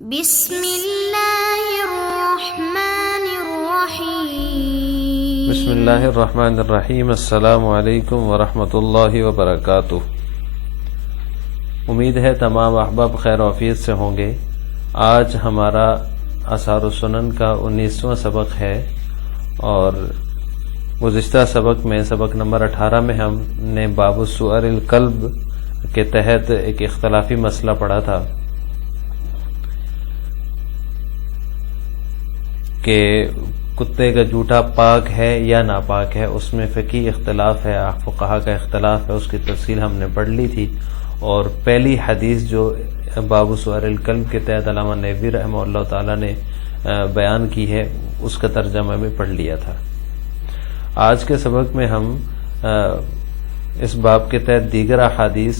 بسم اللہ الرحمن الرحیم بسم اللہ الرحمن الرحیم۔ السلام علیکم ورحمۃ اللہ وبرکاتہ۔ امید ہے تمام احباب خیر و عافیت سے ہوں گے۔ آج ہمارا آثار السنن کا 19واں سبق ہے، اور گزشتہ سبق میں سبق نمبر 18 میں ہم نے باب سؤر القلب کے تحت ایک اختلافی مسئلہ پڑھا تھا کہ کتے کا جوتا پاک ہے یا ناپاک ہے۔ اس میں فقہی اختلاف ہے، فقہا کا اختلاف ہے، اس کی تفصیل ہم نے پڑھ لی تھی۔ اور پہلی حدیث جو باب سؤر القلب کے تحت علامہ نیووی رحمہ اللہ تعالی نے بیان کی ہے، اس کا ترجمہ بھی پڑھ لیا تھا۔ آج کے سبق میں ہم اس باب کے تحت دیگر احادیث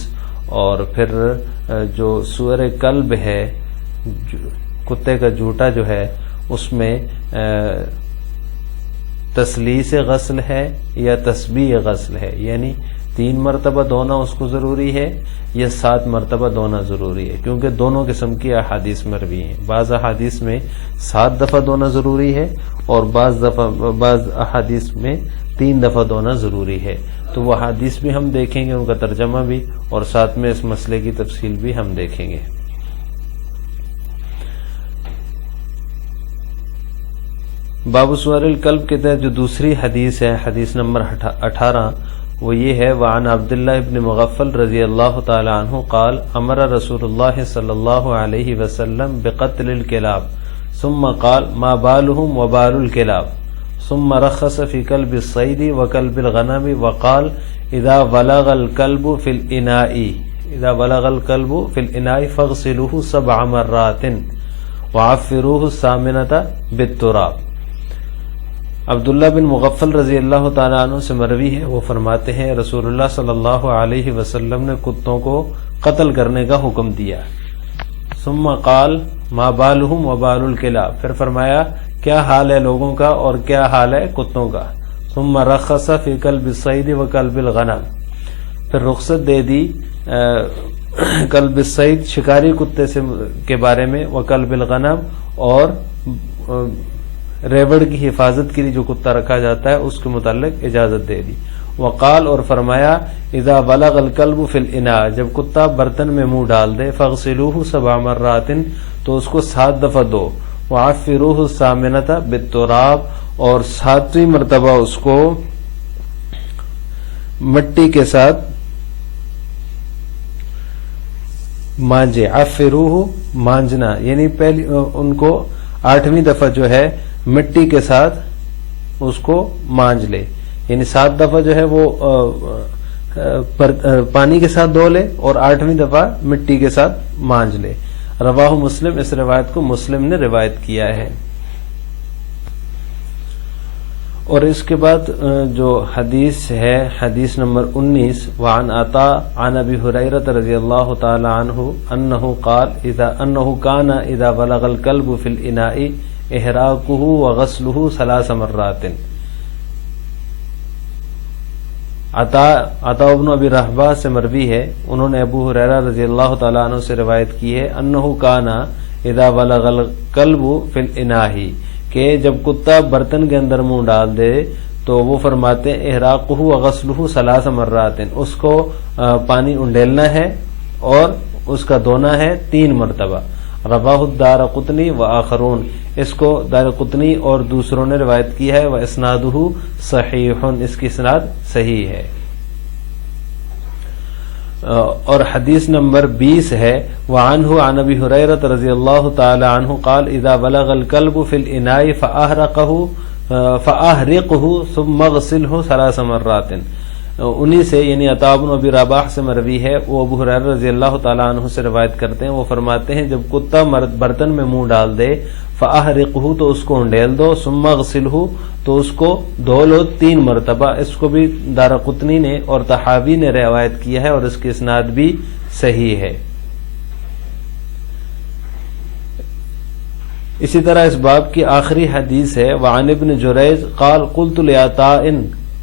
اور پھر جو سؤر قلب ہے، کتے کا جوتا جو ہے، اس میں تسلیس غسل ہے یا تسبیح غسل ہے، یعنی 3 مرتبہ دھونا اس کو ضروری ہے یا 7 مرتبہ دھونا ضروری ہے، کیونکہ دونوں قسم کی احادیث مروی ہیں۔ بعض احادیث میں 7 دفعہ دھونا ضروری ہے اور بعض احادیث میں 3 دفعہ دھونا ضروری ہے۔ تو وہ احادیث بھی ہم دیکھیں گے، ان کا ترجمہ بھی، اور ساتھ میں اس مسئلے کی تفصیل بھی ہم دیکھیں گے۔ باب سؤر القلب کے تحت جو دوسری حدیث ہے، حدیث نمبر 18، وہ یہ ہے: وعن عبداللہ ابن مغفل رضی اللہ تعالی عنہ قال امر رسول اللہ صلی اللہ علیہ وسلم بقتل الکلاب ثم قال ما بالهم وبال الکلاب ثم رخص في كلب الصيد وكلب الغنم وقال اذا بلغ الكلب في الاناء فاغسلوه 7 مرات وعفروه الثامنة بالتراب۔ عبداللہ بن مغفل رضی اللہ تعالیٰ عنہ سے مروی ہے، وہ فرماتے ہیں رسول اللہ صلی اللہ علیہ وسلم نے کتوں کو قتل کرنے کا حکم دیا۔ ثم قال ما بالهم وبال الکلاب، پھر فرمایا کیا حال ہے لوگوں کا اور کیا حال ہے کتوں کا۔ ثم رخص فی کلب الصید وکلب الغنم، پھر رخصت دے دی کلب الصید شکاری کتے کے بارے میں، وکلب الغنم اور ریوڑ کی حفاظت کے لیے جو کتا رکھا جاتا ہے اس کے متعلق اجازت دے دی۔ وقال، اور فرمایا اذا بلغ الکلب فی الاناء، جب کتا برتن میں منہ ڈال دے، فاغسلوہ 7 مرات، تو اس کو 7 دفعہ دو، وعفروہ الثامنۃ بالتراب، اور 7ویں مرتبہ اس کو مٹی کے ساتھ مانجے۔ عفروہ مانجنا، یعنی پہلی ان کو 8ویں دفعہ جو ہے مٹی کے ساتھ اس کو مانج لے، یعنی 7 دفعہ جو ہے وہ پانی کے ساتھ دھو لے اور 8ویں دفعہ مٹی کے ساتھ مانج لے۔ رواہ مسلم، اس روایت کو مسلم نے روایت کیا ہے۔ اور اس کے بعد جو حدیث ہے، حدیث نمبر 19، وعن عطاء عن ابی ہریرہ رضی اللہ تعالی عنہ انہ قال انہ کان اذا بلغ الکلب فی الاناء احراقہ وغسلہ 3 مرات۔ عطا ابن ابی رحبہ سے مروی ہے، انہوں نے ابو ہریرہ رضی اللہ تعالی عنہ سے روایت کی ہے، انہ کان اذا بلغ الکلب فی الاناء، کہ جب کتا برتن کے اندر منہ ڈال دے تو وہ فرماتے ہیں احراقہ وغسلہ 3 مرات، اس کو پانی انڈیلنا ہے اور اس کا دھونا ہے 3 مرتبہ۔ رواہ الدارقطنی وآخرون، اس کو دارقطنی اور دوسروں نے روایت کی ہے، واسنادہ صحیح، اس کی اسناد صحیح ہے۔ اور حدیث نمبر 20 ہے، وعنہ عن ابی ہریرہ رضی اللہ تعالی عنہ قال اذا بلغ الکلب فی الاناء فاحرقہ ثم اغسلہ 3 مرات۔ انہی سے، یعنی عطاء بن ابی رباح سے مروی ہے، وہ ابو ہریرہ رضی اللہ تعالی عنہ سے روایت کرتے ہیں، وہ فرماتے ہیں جب کتا برتن میں منہ ڈال دے، فاحرقہ، تو اس کو انڈیل دو، ثم اغسلہ، تو اس کو دھو لو 3 مرتبہ۔ اس کو بھی دارقطنی نے اور طحاوی نے روایت کیا ہے اور اس کی اسناد بھی صحیح ہے۔ اسی طرح اس باب کی آخری حدیث ہے، وعن ابن جریج قال قلت لعطاء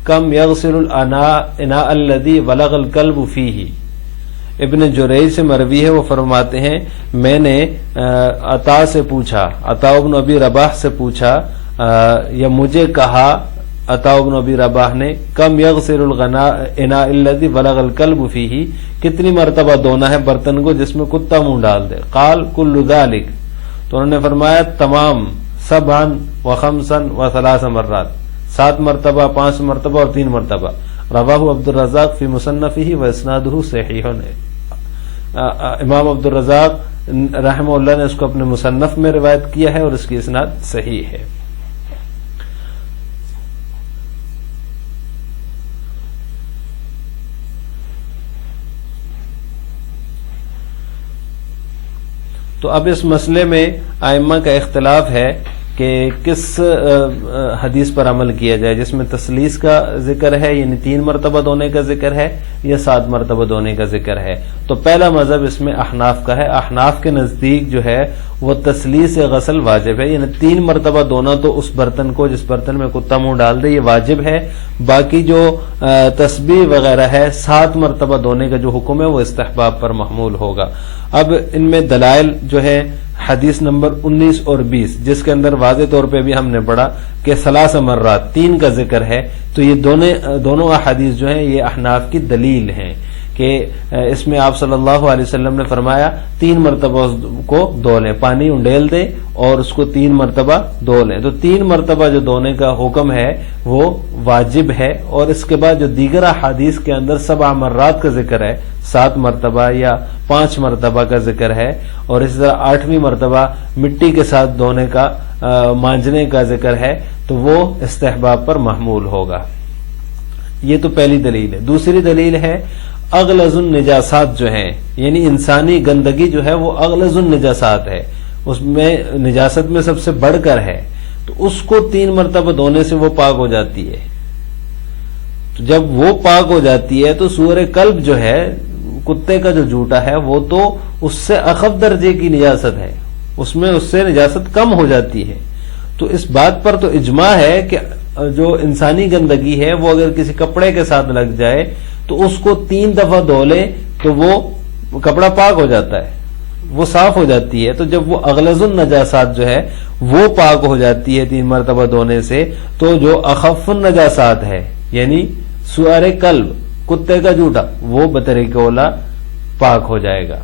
کم یغسل الاناء الذی بلغ الکلب فیہ، ابن جریج سے مروی ہے، وہ فرماتے ہیں میں نے عطا سے پوچھا، عطا بن ابی رباح سے پوچھا یا مجھے کہا عطا بن ابی رباح نے، کم یغسل الاناء الذی بلغ الکلب فیہ، کتنی مرتبہ دھونا ہے برتن کو جس میں کتا منہ ڈال دے؟ قال کل ذلک، تو انہوں نے فرمایا تمام، 7 و 5 و 3 مرات، 7 مرتبہ، 5 مرتبہ اور 3 مرتبہ۔ رواہ عبد الرزاق فی مصنفہ و اسنادہ صحیح۔ امام عبد الرزاق رحمہ اللہ نے اس کو اپنے مصنف میں روایت کیا ہے اور اس کی اسناد صحیح ہے۔ تو اب اس مسئلے میں ائمہ کا اختلاف ہے کہ کس حدیث پر عمل کیا جائے، جس میں تسلیس کا ذکر ہے یعنی 3 مرتبہ دھونے کا ذکر ہے یا 7 مرتبہ دھونے کا ذکر ہے۔ تو پہلا مذہب اس میں احناف کا ہے۔ احناف کے نزدیک جو ہے وہ تسلیس غسل واجب ہے، یعنی 3 مرتبہ دھونا تو اس برتن کو جس برتن میں کتا منہ ڈال دے یہ واجب ہے، باقی جو تسبیح وغیرہ ہے 7 مرتبہ دھونے کا جو حکم ہے وہ استحباب پر محمول ہوگا۔ اب ان میں دلائل جو ہے حدیث نمبر 19 اور 20 جس کے اندر واضح طور پہ بھی ہم نے پڑھا کہ 3 مرات 3 کا ذکر ہے، تو یہ دونوں احادیث جو ہیں یہ احناف کی دلیل ہیں کہ اس میں آپ صلی اللہ علیہ وسلم نے فرمایا 3 مرتبہ اس کو دھو لیں، پانی انڈیل دیں اور اس کو 3 مرتبہ دھو لیں۔ تو 3 مرتبہ جو دھونے کا حکم ہے وہ واجب ہے، اور اس کے بعد جو دیگر احادیث کے اندر 7 مرات کا ذکر ہے، 7 مرتبہ یا 5 مرتبہ کا ذکر ہے، اور اسی طرح 8ویں مرتبہ مٹی کے ساتھ دھونے کا مانجنے کا ذکر ہے، تو وہ استحباب پر محمول ہوگا۔ یہ تو پہلی دلیل ہے۔ دوسری دلیل ہے اغلظ النجاسات جو ہیں، یعنی انسانی گندگی جو ہے وہ اغلظ النجاسات ہے، اس میں نجاست میں سب سے بڑھ کر ہے، تو اس کو 3 مرتبہ دھونے سے وہ پاک ہو جاتی ہے۔ تو جب وہ پاک ہو جاتی ہے تو سور کلب جو ہے، کتے کا جو جوٹا ہے، وہ تو اس سے اخف درجے کی نجاست ہے، اس میں اس سے نجاست کم ہو جاتی ہے۔ تو اس بات پر تو اجماع ہے کہ جو انسانی گندگی ہے وہ اگر کسی کپڑے کے ساتھ لگ جائے تو اس کو 3 دفعہ دھو لے تو وہ کپڑا پاک ہو جاتا ہے، وہ صاف ہو جاتی ہے۔ تو جب وہ اغلظ النجاسات جو ہے وہ پاک ہو جاتی ہے 3 مرتبہ دھونے سے، تو جو اخف النجاسات ہے یعنی سؤر کلب، کتے کا جوٹا، وہ بطریق اولا پاک ہو جائے گا۔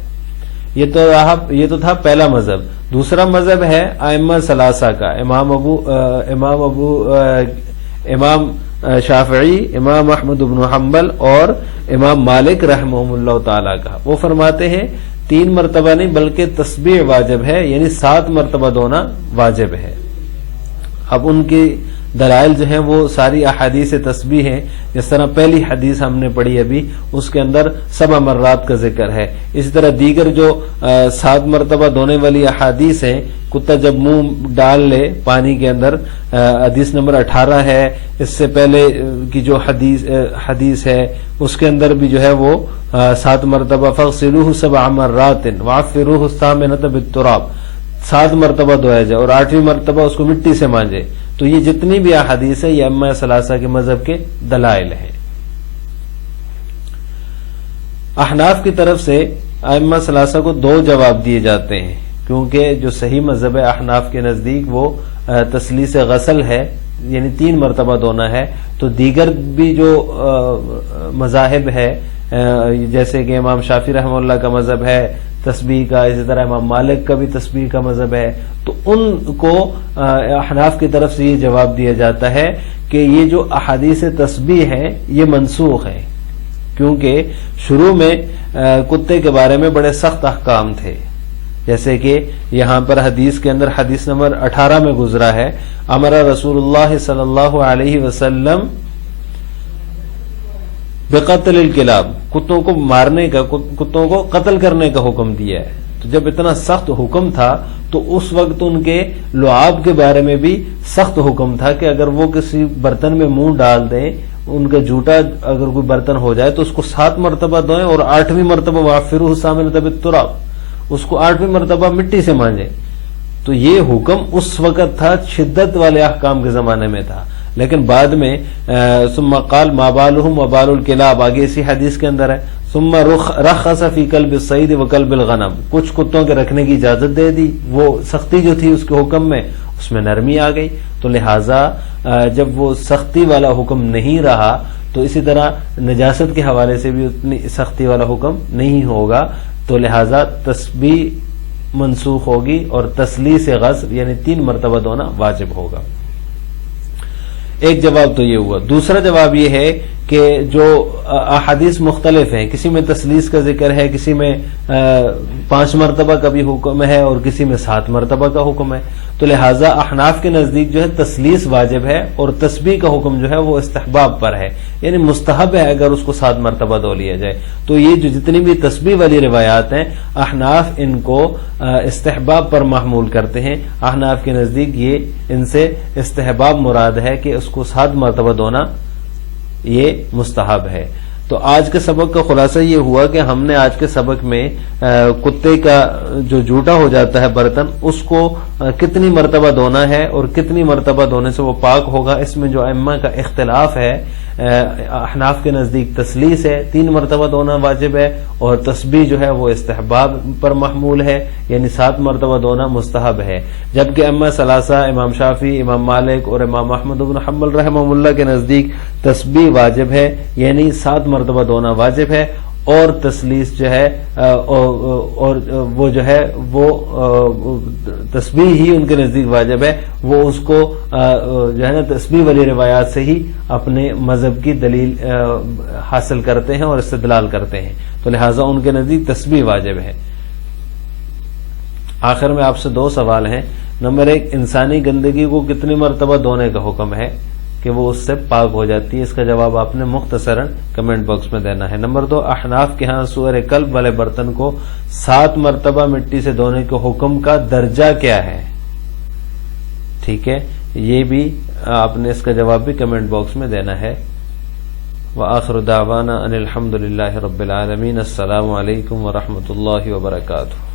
یہ تو تھا پہلا مذہب۔ دوسرا مذہب ہے ائمہ ثلاثہ کا، امام شافعی، امام احمد بن حنبل اور امام مالک رحمہم اللہ تعالی کا۔ وہ فرماتے ہیں 3 مرتبہ نہیں بلکہ تسبیح واجب ہے، یعنی 7 مرتبہ دھونا واجب ہے۔ اب ان کی دلائل جو ہیں وہ ساری احادیث تسبیح ہیں، جس طرح پہلی حدیث ہم نے پڑھی ابھی اس کے اندر 7 مرات کا ذکر ہے۔ اسی طرح دیگر جو 7 مرتبہ دھونے والی احادیث ہیں، کتا جب منہ ڈال لے پانی کے اندر، حدیث نمبر 18 ہے، اس سے پہلے کی جو حدیث ہے اس کے اندر بھی جو ہے وہ 7 مرتبہ فاغسلوہ 7 مرات وعفروہ الثامنۃ بالتراب، 7 مرتبہ دھویا جائے اور 8ویں مرتبہ اس کو مٹی سے مانجے۔ تو یہ جتنی بھی احادیث ہے یہ ائمہ ثلاثہ کے مذہب کے دلائل ہیں۔ احناف کی طرف سے ائمہ ثلاثہ کو 2 جواب دیے جاتے ہیں، کیونکہ جو صحیح مذہب ہے احناف کے نزدیک وہ تسلیس غسل ہے، یعنی 3 مرتبہ دھونا ہے۔ تو دیگر بھی جو مذاہب ہے جیسے کہ امام شافعی رحمہ اللہ کا مذہب ہے تسبیح کا، اسی طرح امام مالک کا بھی تسبیح کا مذہب ہے، تو ان کو احناف کی طرف سے یہ جواب دیا جاتا ہے کہ یہ جو احادیث تسبیح ہیں یہ منسوخ ہیں، کیونکہ شروع میں کتے کے بارے میں بڑے سخت احکام تھے، جیسے کہ یہاں پر حدیث کے اندر حدیث نمبر 18 میں گزرا ہے، امر رسول اللہ صلی اللہ علیہ وسلم بقتل الکلاب، کتوں کو مارنے کا، کتوں کو قتل کرنے کا حکم دیا ہے۔ تو جب اتنا سخت حکم تھا تو اس وقت ان کے لعاب کے بارے میں بھی سخت حکم تھا کہ اگر وہ کسی برتن میں منہ ڈال دیں، ان کا جوٹا اگر کوئی برتن ہو جائے تو اس کو 7 مرتبہ دھوئیں اور 8ویں مرتبہ وافروہ الثامنۃ بالتراب، اس کو 8ویں مرتبہ مٹی سے مانجیں۔ تو یہ حکم اس وقت تھا، شدت والے احکام کے زمانے میں تھا، لیکن بعد میں ثم قال ما بالهم وبال الكلاب، آگے اسی حدیث کے اندر ہے ثم رخص فی کلب الصید و کلب الغنم، کچھ کتوں کے رکھنے کی اجازت دے دی، وہ سختی جو تھی اس کے حکم میں اس میں نرمی آ گئی، تو لہٰذا جب وہ سختی والا حکم نہیں رہا تو اسی طرح نجاست کے حوالے سے بھی اتنی سختی والا حکم نہیں ہوگا، تو لہٰذا تسبیح منسوخ ہوگی اور تسلیث غسل یعنی 3 مرتبہ دھونا واجب ہوگا۔ ایک جواب تو یہ ہوا۔ دوسرا جواب یہ ہے کہ جو احادیث مختلف ہیں، کسی میں تسلیث کا ذکر ہے، کسی میں 5 مرتبہ کا بھی حکم ہے اور کسی میں 7 مرتبہ کا حکم ہے، تو لہٰذا احناف کے نزدیک جو ہے تسلیث واجب ہے اور تسبیح کا حکم جو ہے وہ استحباب پر ہے، یعنی مستحب ہے اگر اس کو 7 مرتبہ دھو لیا جائے۔ تو یہ جو جتنی بھی تسبیح والی روایات ہیں احناف ان کو استحباب پر محمول کرتے ہیں، احناف کے نزدیک یہ ان سے استحباب مراد ہے کہ اس کو 7 مرتبہ دھونا یہ مستحب ہے۔ تو آج کے سبق کا خلاصہ یہ ہوا کہ ہم نے آج کے سبق میں کتے کا جو جھوٹا ہو جاتا ہے برتن اس کو کتنی مرتبہ دھونا ہے اور کتنی مرتبہ دھونے سے وہ پاک ہوگا، اس میں جو ائمہ کا اختلاف ہے، احناف کے نزدیک تسلیث ہے، 3 مرتبہ دھونا واجب ہے، اور تسبیح جو ہے وہ استحباب پر محمول ہے، یعنی 7 مرتبہ دھونا مستحب ہے، جبکہ ائمہ ثلاثہ امام شافعی، امام مالک اور امام احمد بن حنبل رحمہ اللہ کے نزدیک تسبیح واجب ہے، یعنی 7 مرتبہ دھونا واجب ہے، اور تسلیث جو ہے اور وہ جو ہے وہ تسبیح ہی ان کے نزدیک واجب ہے، وہ اس کو جو ہے نا تسبیح والی روایات سے ہی اپنے مذہب کی دلیل حاصل کرتے ہیں اور استدلال کرتے ہیں، تو لہٰذا ان کے نزدیک تسبیح واجب ہے۔ آخر میں آپ سے 2 سوال ہیں۔ نمبر 1، انسانی گندگی کو کتنی مرتبہ دھونے کا حکم ہے کہ وہ اس سے پاک ہو جاتی ہے؟ اس کا جواب آپ نے مختصراً کمنٹ باکس میں دینا ہے۔ نمبر 2، احناف کے ہاں سور کلب والے برتن کو 7 مرتبہ مٹی سے دھونے کے حکم کا درجہ کیا ہے؟ ٹھیک ہے، یہ بھی آپ نے اس کا جواب بھی کمنٹ باکس میں دینا ہے۔ وآخر دعوانا ان الحمد للہ رب العالمین۔ السلام علیکم ورحمۃ اللہ وبرکاتہ۔